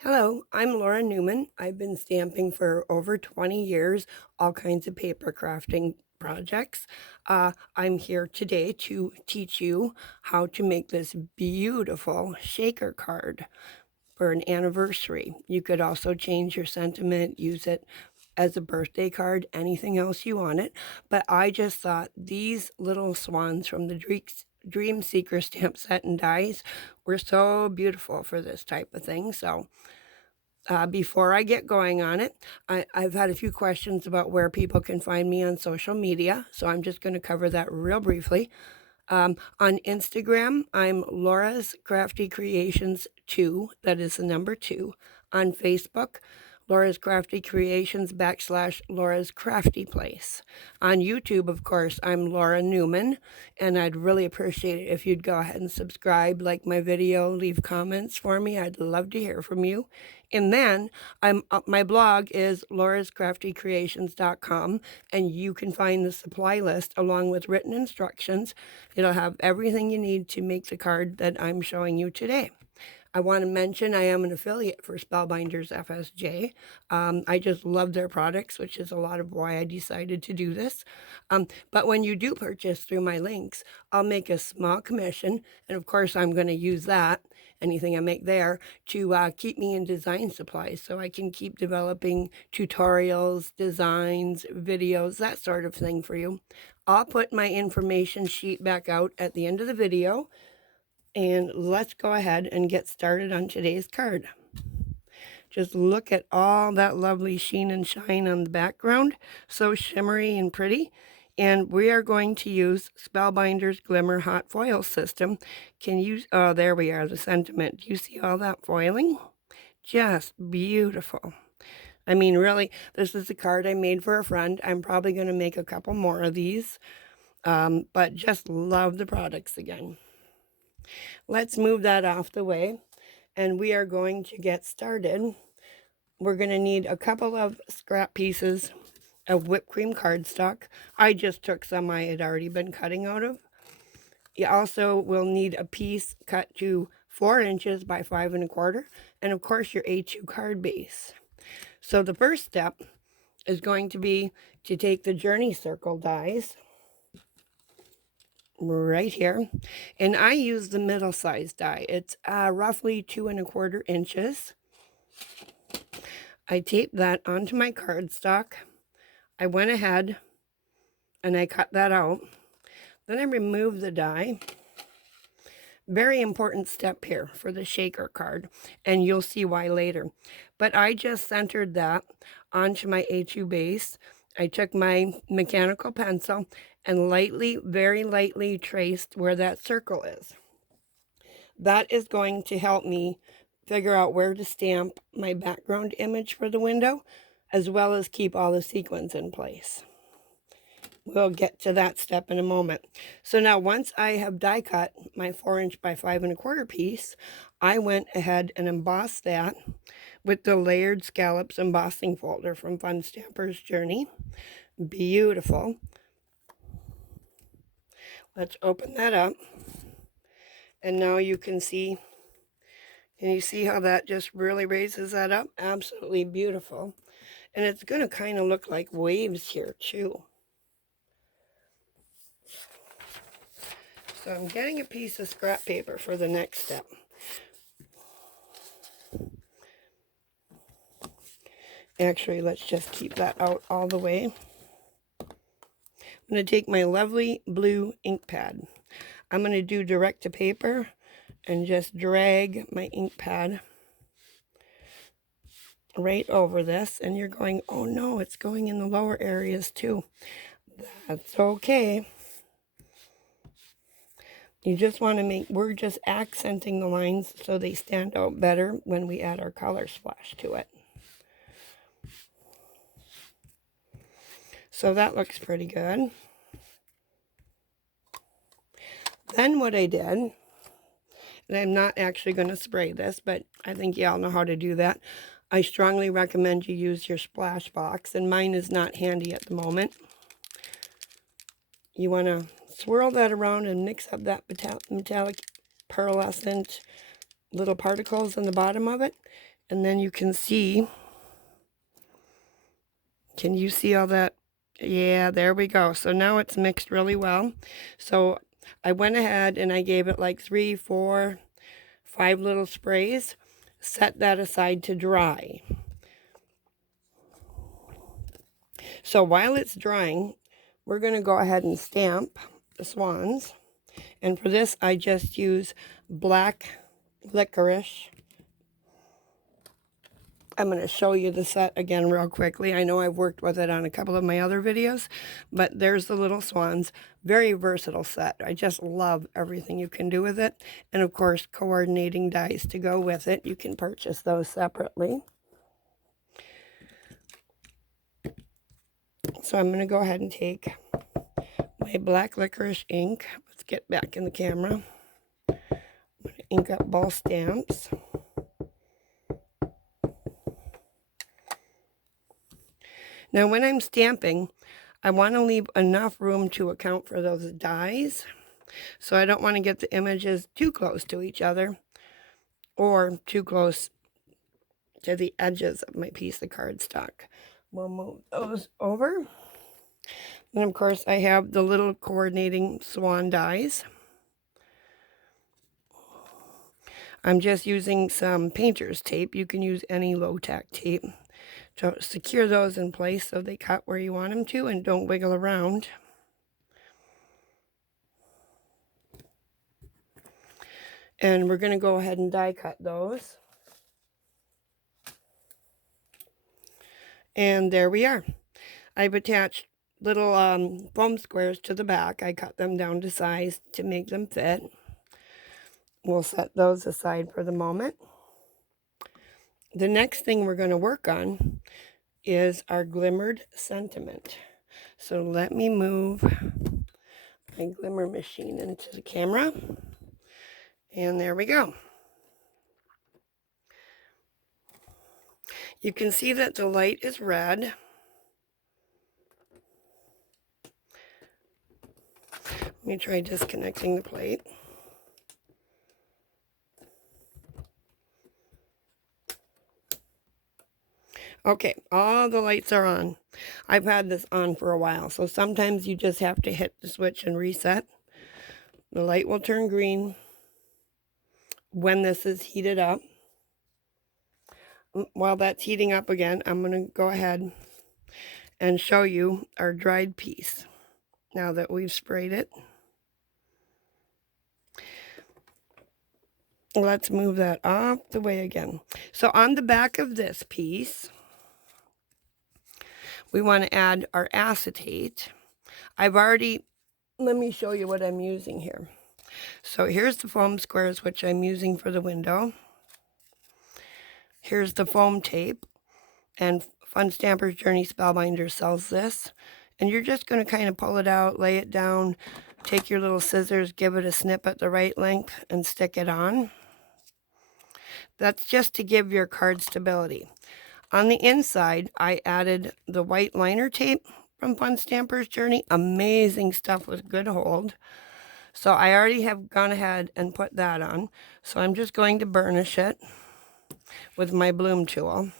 Hello, I'm Laura Newman. I've been stamping for over 20 years, all kinds of paper crafting projects. I'm here today to teach you how to make this beautiful shaker card for an anniversary. You could also change your sentiment, use it as a birthday card, anything else you want it. But I just thought these little swans from the Dream Seeker stamp set and dies were so beautiful for this type of thing. So before I get going on it, I've had a few questions about where people can find me on social media, so I'm just going to cover that real briefly. On Instagram, I'm Laura's Crafty Creations 2, that is the number 2. On Facebook, Laura's Crafty Creations / Laura's Crafty Place. On YouTube, of course, I'm Laura Newman, and I'd really appreciate it if you'd go ahead and subscribe, like my video, leave comments for me. I'd love to hear from you. And then my blog is laurascraftycreations.com, and you can find the supply list along with written instructions. It'll have everything you need to make the card that I'm showing you today. I want to mention I am an affiliate for Spellbinders FSJ. I just love their products, which is a lot of why I decided to do this. But when you do purchase through my links, I'll make a small commission. And of course, I'm going to use that, anything I make there, to keep me in design supplies so I can keep developing tutorials, designs, videos, that sort of thing for you. I'll put my information sheet back out at the end of the video. And let's go ahead and get started on today's card. Just look at all that lovely sheen and shine on the background. So shimmery and pretty. And we are going to use Spellbinders Glimmer Hot Foil System. Oh, there we are, the sentiment. Do you see all that foiling? Just beautiful. I mean, really, this is a card I made for a friend. I'm probably going to make a couple more of these. But just love the products again. Let's move that off the way, and we are going to get started. We're going to need a couple of scrap pieces of whipped cream cardstock. I just took some I had already been cutting out of. You also will need a piece cut to 4 inches by 5 1/4, and of course your A2 card base. So the first step is going to be to take the Journey Circle dies right here, and I use the middle size die. It's roughly 2 1/4 inches. I taped that onto my cardstock. I went ahead and I cut that out. Then I removed the die. Very important step here for the shaker card, and you'll see why later. But I just centered that onto my A2 base. I took my mechanical pencil and lightly, very lightly traced where that circle is. That is going to help me figure out where to stamp my background image for the window, as well as keep all the sequins in place. We'll get to that step in a moment. So now once I have die cut my 4 inch by 5 1/4 piece, I went ahead and embossed that with the layered scallops embossing folder from Fun Stamper's Journey. Beautiful. Let's open that up. And now you can see how that just really raises that up? Absolutely beautiful. And it's going to kind of look like waves here too. So I'm getting a piece of scrap paper for the next step. Actually, let's just keep that out all the way. I'm going to take my lovely blue ink pad. I'm going to do direct to paper and just drag my ink pad right over this. And you're going, oh no, it's going in the lower areas too. That's okay. You just want to we're just accenting the lines so they stand out better when we add our color splash to it. So that looks pretty good. Then what I did, and I'm not actually going to spray this, but I think y'all know how to do that. I strongly recommend you use your splash box, and mine is not handy at the moment. You want to swirl that around and mix up that metallic pearlescent little particles in the bottom of it, And then you can see, can you see all that? Yeah, there we go. So now it's mixed really well. So I went ahead and I gave it like 3, 4, 5 little sprays. Set that aside to dry. So while it's drying, we're going to go ahead and stamp the swans. And for this, I just use black licorice. I'm going to show you the set again real quickly. I know I've worked with it on a couple of my other videos, but there's the little swans. Very versatile set. I just love everything you can do with it. And of course, coordinating dies to go with it. You can purchase those separately. So I'm going to go ahead and take my black licorice ink. Let's get back in the camera. I'm going to ink up ball stamps. Now when I'm stamping, I want to leave enough room to account for those dies. So I don't want to get the images too close to each other or too close to the edges of my piece of cardstock. We'll move those over. And of course I have the little coordinating swan dies. I'm just using some painter's tape. You can use any low-tack tape to secure those in place so they cut where you want them to and don't wiggle around. And we're going to go ahead and die cut those. And there we are. I've attached little foam squares to the back. I cut them down to size to make them fit. We'll set those aside for the moment. The next thing we're going to work on is our glimmered sentiment. So let me move my Glimmer machine into the camera. And there we go. You can see that the light is red. Let me try disconnecting the plate. Okay, all the lights are on. I've had this on for a while, so sometimes you just have to hit the switch and reset. The light will turn green when this is heated up. While that's heating up again, I'm going to go ahead and show you our dried piece now that we've sprayed it. Let's move that off the way again. So on the back of this piece, we want to add our acetate. Let me show you what I'm using here. So here's the foam squares, which I'm using for the window. Here's the foam tape, and Fun Stamper's Journey Spellbinder sells this. And you're just going to kind of pull it out, lay it down, take your little scissors, give it a snip at the right length, and stick it on. That's just to give your card stability. On the inside, I added the white liner tape from Fun Stamper's Journey. Amazing stuff with good hold. So I already have gone ahead and put that on. So I'm just going to burnish it with my bloom tool.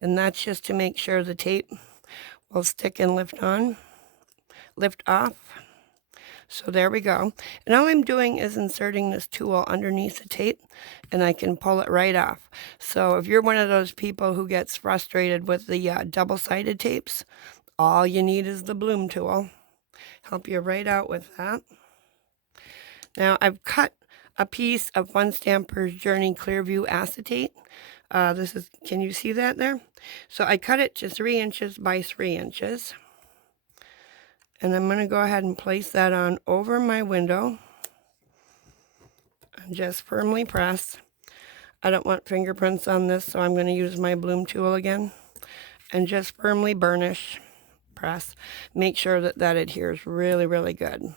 And that's just to make sure the tape will stick and lift off. So there we go. And all I'm doing is inserting this tool underneath the tape, and I can pull it right off. So if you're one of those people who gets frustrated with the double-sided tapes, all you need is the bloom tool. Help you right out with that. Now I've cut a piece of Fun Stamper's Journey Clearview acetate. Can you see that there? So I cut it to 3 inches by 3 inches. And I'm going to go ahead and place that on over my window. And just firmly press. I don't want fingerprints on this, so I'm going to use my bloom tool again. And just firmly burnish, press. Make sure that that adheres really, really good.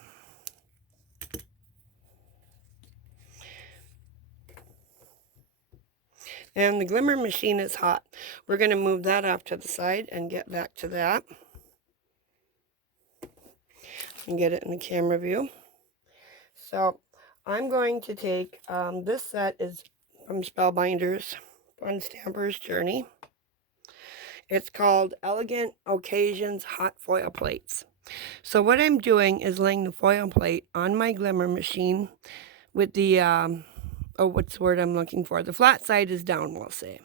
And the Glimmer machine is hot. We're going to move that off to the side and get back to that. And get it in the camera view. So I'm going to take, this set is from Spellbinders, on Stamper's Journey. It's called Elegant Occasions Hot Foil Plates. So what I'm doing is laying the foil plate on my Glimmer machine with the, what's the word I'm looking for? The flat side is down, we'll say.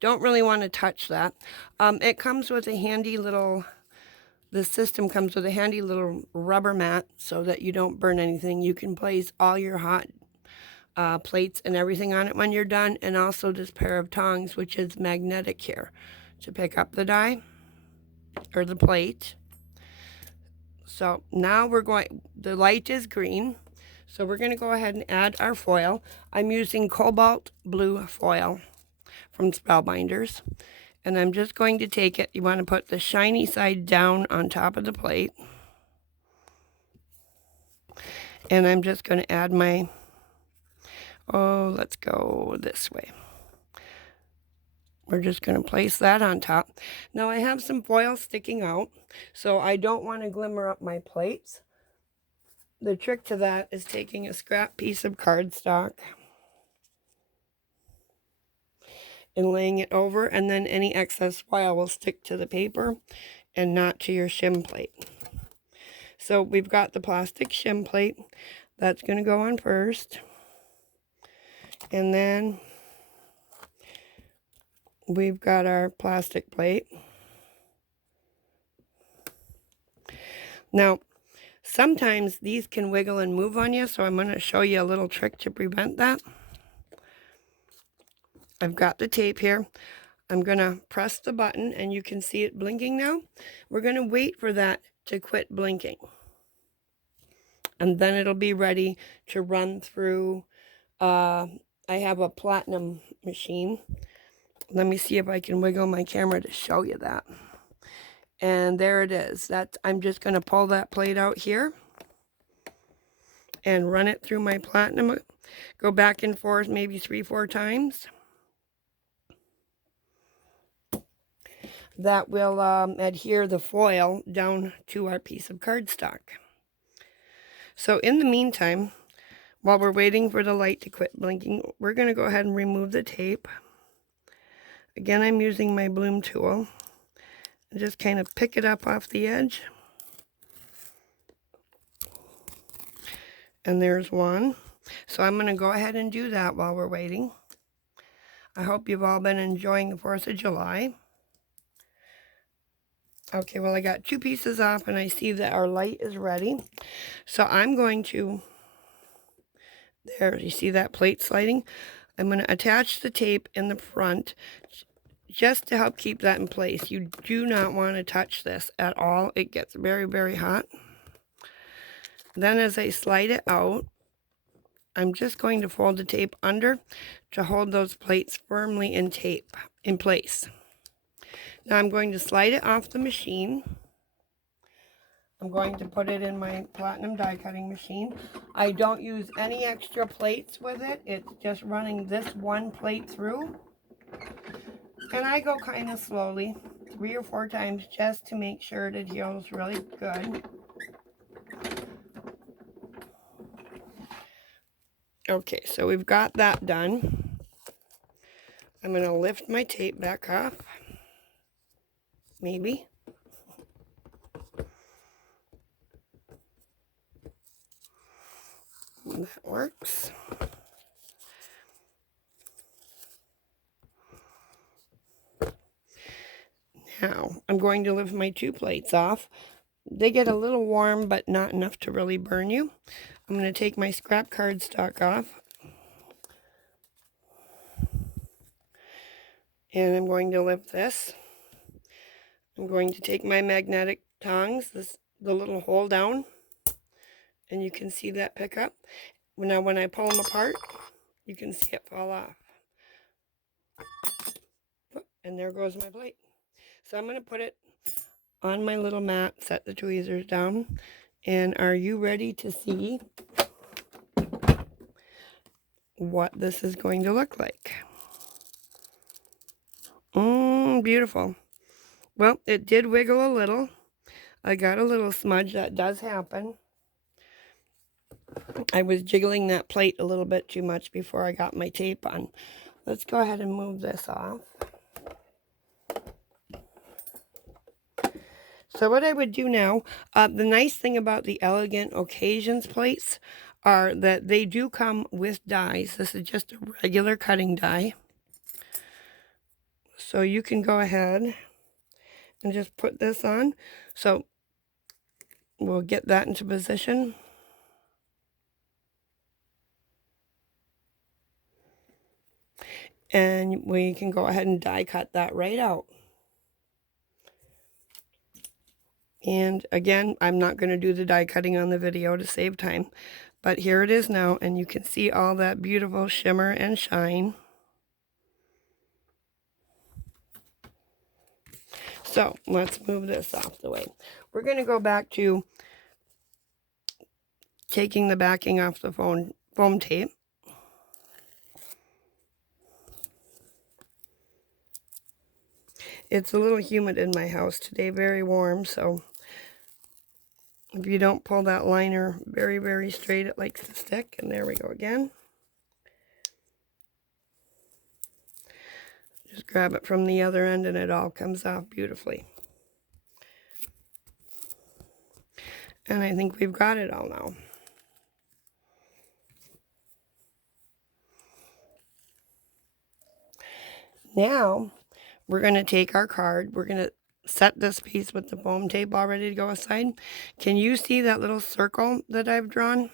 Don't really want to touch that. It comes with a handy little, the system comes with a handy little rubber mat so that you don't burn anything. You can place all your hot plates and everything on it when you're done, and also this pair of tongs, which is magnetic here, to pick up the die or the plate. So now we're going, the light is green, so we're going to go ahead and add our foil. I'm using cobalt blue foil from Spellbinders, and I'm just going to take it. You want to put the shiny side down on top of the plate, and I'm just going to add my, let's go this way. We're just going to place that on top. Now I have some foil sticking out, so I don't want to glimmer up my plates. The trick to that is taking a scrap piece of cardstock and laying it over, and then any excess foil will stick to the paper and not to your shim plate. So we've got the plastic shim plate. That's going to go on first. And then we've got our plastic plate. Now, sometimes these can wiggle and move on you, so I'm going to show you a little trick to prevent that. I've got the tape here. I'm going to press the button, and you can see it blinking now. We're going to wait for that to quit blinking. And then it'll be ready to run through. I have a platinum machine. Let me see if I can wiggle my camera to show you that. And there it is. I'm just going to pull that plate out here and run it through my platinum. Go back and forth maybe 3-4 times. That will adhere the foil down to our piece of cardstock. So in the meantime, while we're waiting for the light to quit blinking, we're going to go ahead and remove the tape. Again, I'm using my bloom tool. And just kind of pick it up off the edge. And there's one. So I'm going to go ahead and do that while we're waiting. I hope you've all been enjoying the 4th of July. Okay, well, I got 2 pieces off, and I see that our light is ready. So I'm going to, there, you see that plate sliding? I'm going to attach the tape in the front just to help keep that in place. You do not want to touch this at all. It gets very, very hot. Then as I slide it out, I'm just going to fold the tape under to hold those plates firmly in place. Now I'm going to slide it off the machine. I'm going to put it in my platinum die cutting machine. I don't use any extra plates with it. It's just running this one plate through. And I go kind of slowly, 3 or 4 times, just to make sure it adheres really good. Okay, so we've got that done. I'm going to lift my tape back off. Maybe. That works. Now, I'm going to lift my 2 plates off. They get a little warm, but not enough to really burn you. I'm going to take my scrap cardstock off. And I'm going to lift this. I'm going to take my magnetic tongs, the little hole down, and you can see that pick up. Now when I pull them apart, you can see it fall off. And there goes my plate. So I'm going to put it on my little mat, set the tweezers down, and are you ready to see what this is going to look like? Beautiful. Well, it did wiggle a little. I got a little smudge. That does happen. I was jiggling that plate a little bit too much before I got my tape on. let's go ahead and move this off. So what I would do now, the nice thing about the Elegant Occasions plates are that they do come with dies. This is just a regular cutting die. So you can go ahead and just put this on. So we'll get that into position. And we can go ahead and die cut that right out. And again, I'm not going to do the die cutting on the video to save time. But here it is now, and you can see all that beautiful shimmer and shine. So let's move this off the way. We're going to go back to taking the backing off the foam tape. It's a little humid in my house today, very warm, so if you don't pull that liner very, very straight, it likes to stick. And there we go again. Just grab it from the other end and it all comes off beautifully. And I think we've got it all now. Now, we're going to take our card. We're going to set this piece with the foam tape all ready to go aside. Can you see that little circle that I've drawn?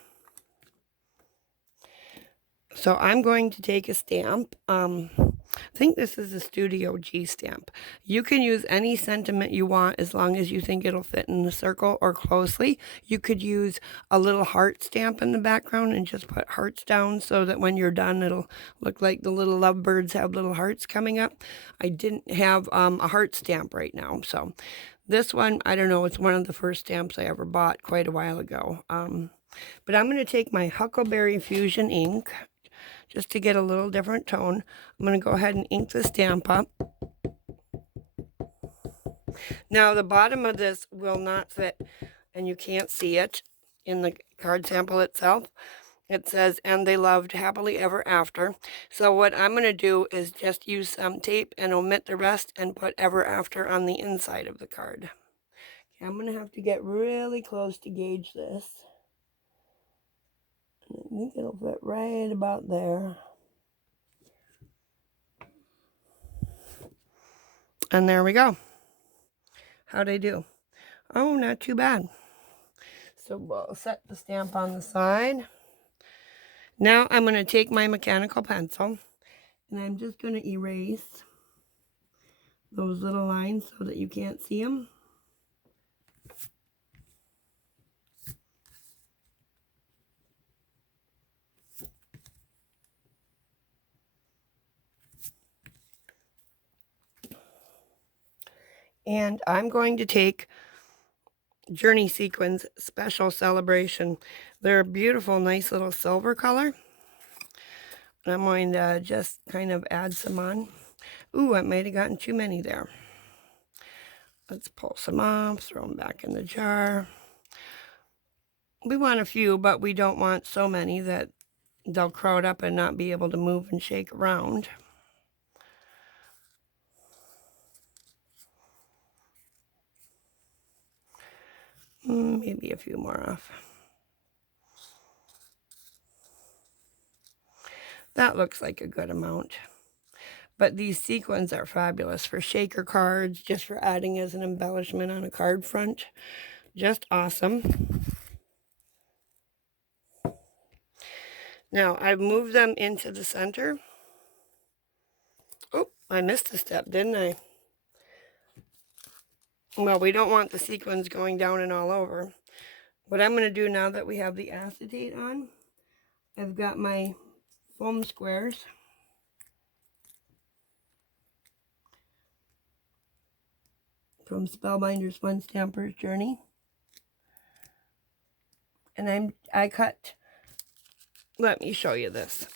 So I'm going to take a stamp. I think this is a Studio G stamp. You can use any sentiment you want as long as you think it'll fit in the circle or closely. You could use a little heart stamp in the background and just put hearts down so that when you're done, it'll look like the little lovebirds have little hearts coming up. I didn't have a heart stamp right now, so this one, I don't know, it's one of the first stamps I ever bought quite a while ago. But I'm going to take my Huckleberry Fusion ink just to get a little different tone. I'm going to go ahead and ink the stamp up. Now the bottom of this will not fit, and you can't see it in the card sample itself. It says, and they loved happily ever after. So what I'm going to do is just use some tape and omit the rest and put ever after on the inside of the card. Okay, I'm going to have to get really close to gauge this. I think it'll fit right about there. And there we go. How'd I do? Oh, not too bad. So we'll set the stamp on the side. Now I'm going to take my mechanical pencil and I'm just going to erase those little lines so that you can't see them. And I'm going to take Journey Sequins Special Celebration. They're a beautiful, nice little silver color. And I'm going to just kind of add some on. Ooh, I might have gotten too many there. Let's pull some off, throw them back in the jar. We want a few, but we don't want so many that they'll crowd up and not be able to move and shake around. Maybe a few more off. That looks like a good amount. But these sequins are fabulous for shaker cards, just for adding as an embellishment on a card front. Just awesome. Now, I've moved them into the center. Oh, I missed a step, didn't I? Well, we don't want the sequins going down and all over. What I'm going to do now that we have the acetate on, I've got my foam squares. From Spellbinder's Fun Stamper's Journey. And I cut, let me show you this.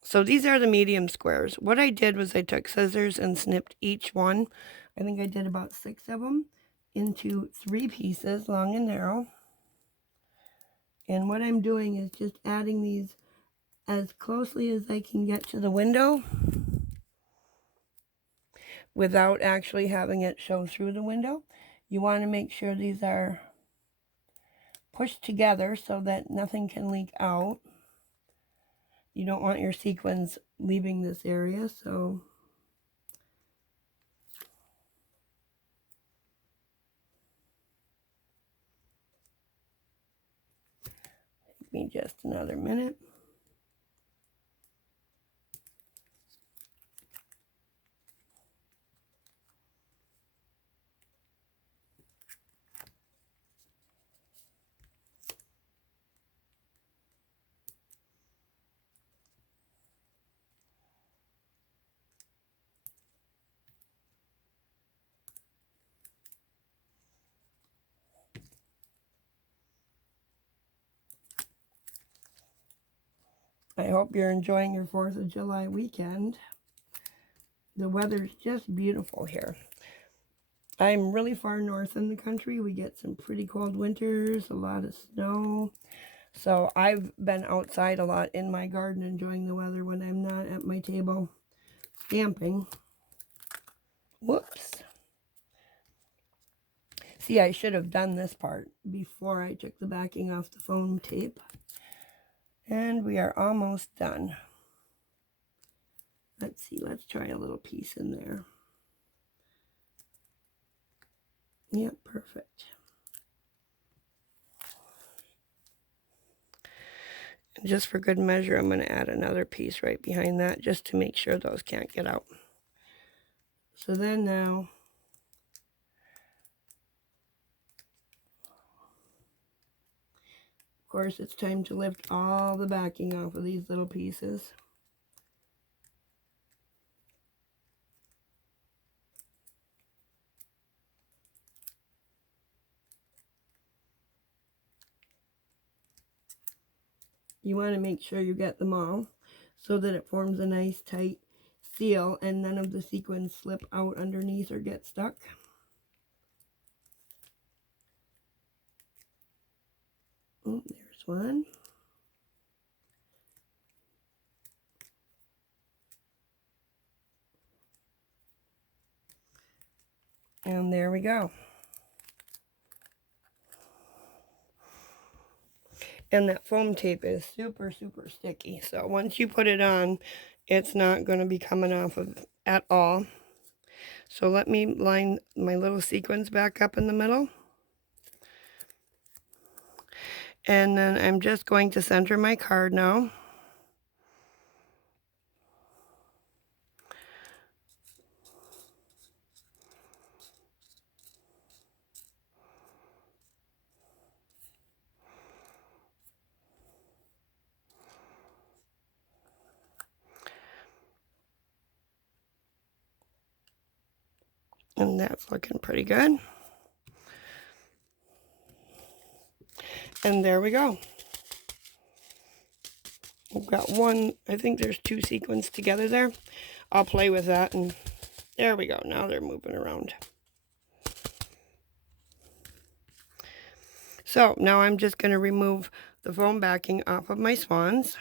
So these are the medium squares. What I did was I took scissors and snipped each one. I think I did about 6 of them into 3 pieces, long and narrow. And what I'm doing is just adding these as closely as I can get to the window. without actually having it show through the window. You want to make sure these are pushed together so that nothing can leak out. You don't want your sequins leaving this area, so take me just another minute. I hope you're enjoying your 4th of July weekend. The weather's just beautiful here. I'm really far north in the country. We get some pretty cold winters, a lot of snow. So I've been outside a lot in my garden enjoying the weather when I'm not at my table stamping. Whoops. See, I should have done this part before I took the backing off the foam tape. And we are almost done. Let's see, let's try a little piece in there. Yep, perfect. And just for good measure, I'm going to add another piece right behind that just to make sure those can't get out. So then now, of course, it's time to lift all the backing off of these little pieces. You want to make sure you get them all so that it forms a nice tight seal and none of the sequins slip out underneath or get stuck. Oh, there's one. And there we go. And that foam tape is super, super sticky. So once you put it on, it's not going to be coming off of at all. So let me line my little sequins back up in the middle. And then I'm just going to center my card now. And that's looking pretty good. And there we go. We've got one, I think there's 2 sequins together there. I'll play with that, and there we go. Now they're moving around. So now I'm just going to remove the foam backing off of my swans.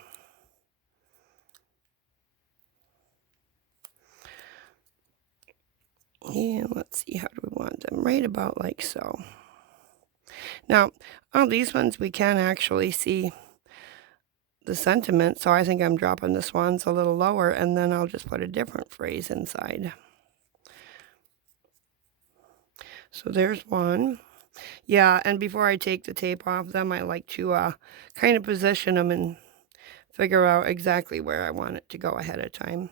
And let's see, how do we want them? Right about like so. Now, on these ones we can actually see the sentiment, so I think I'm dropping the swans a little lower, and then I'll just put a different phrase inside. So there's one. Yeah, and before I take the tape off them, I like to kind of position them and figure out exactly where I want it to go ahead of time.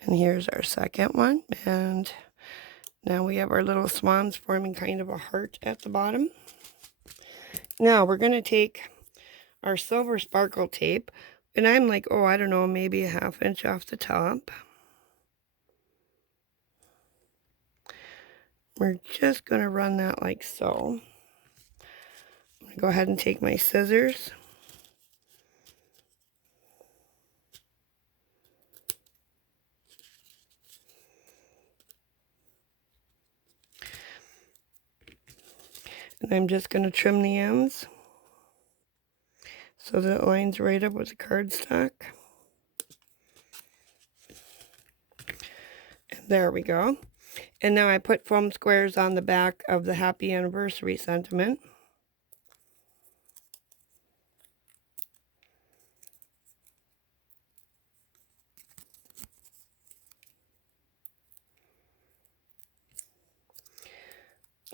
And here's our second one, and now we have our little swans forming kind of a heart at the bottom. Now we're going to take our silver sparkle tape, and I'm like, oh, I don't know, maybe a 1/2 inch off the top. We're just going to run that like so. I'm going to go ahead and take my scissors. And I'm just going to trim the ends so that it lines right up with the cardstock. There we go. And now I put foam squares on the back of the happy anniversary sentiment.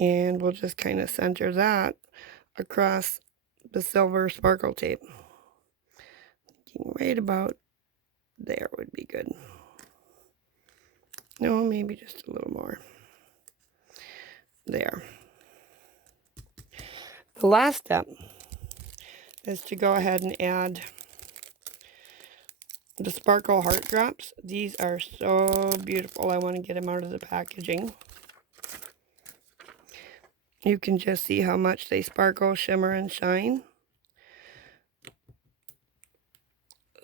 And we'll just kind of center that across the silver sparkle tape. Right about there would be good. No, maybe just a little more. There. The last step is to go ahead and add the sparkle heart drops. These are so beautiful. I want to get them out of the packaging. You can just see how much they sparkle, shimmer, and shine.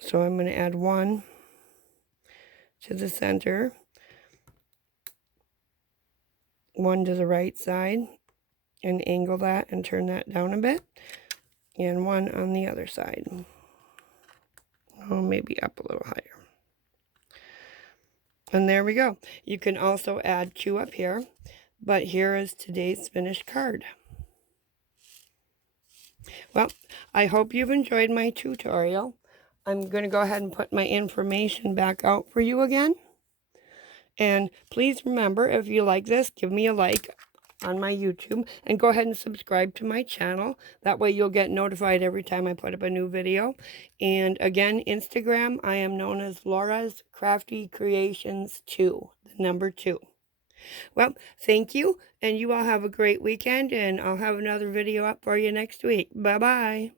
So I'm going to add one to the center, one to the right side, and angle that and turn that down a bit, and one on the other side. Oh, maybe up a little higher. And there we go. You can also add 2 up here, but here is today's finished card. Well, I hope you've enjoyed my tutorial. I'm going to go ahead and put my information back out for you again. And please remember, if you like this, give me a like on my YouTube and go ahead and subscribe to my channel. That way you'll get notified every time I put up a new video. And again, Instagram, I am known as Laura's Crafty Creations 2, the number 2. Well, thank you, and you all have a great weekend, and I'll have another video up for you next week. Bye-bye.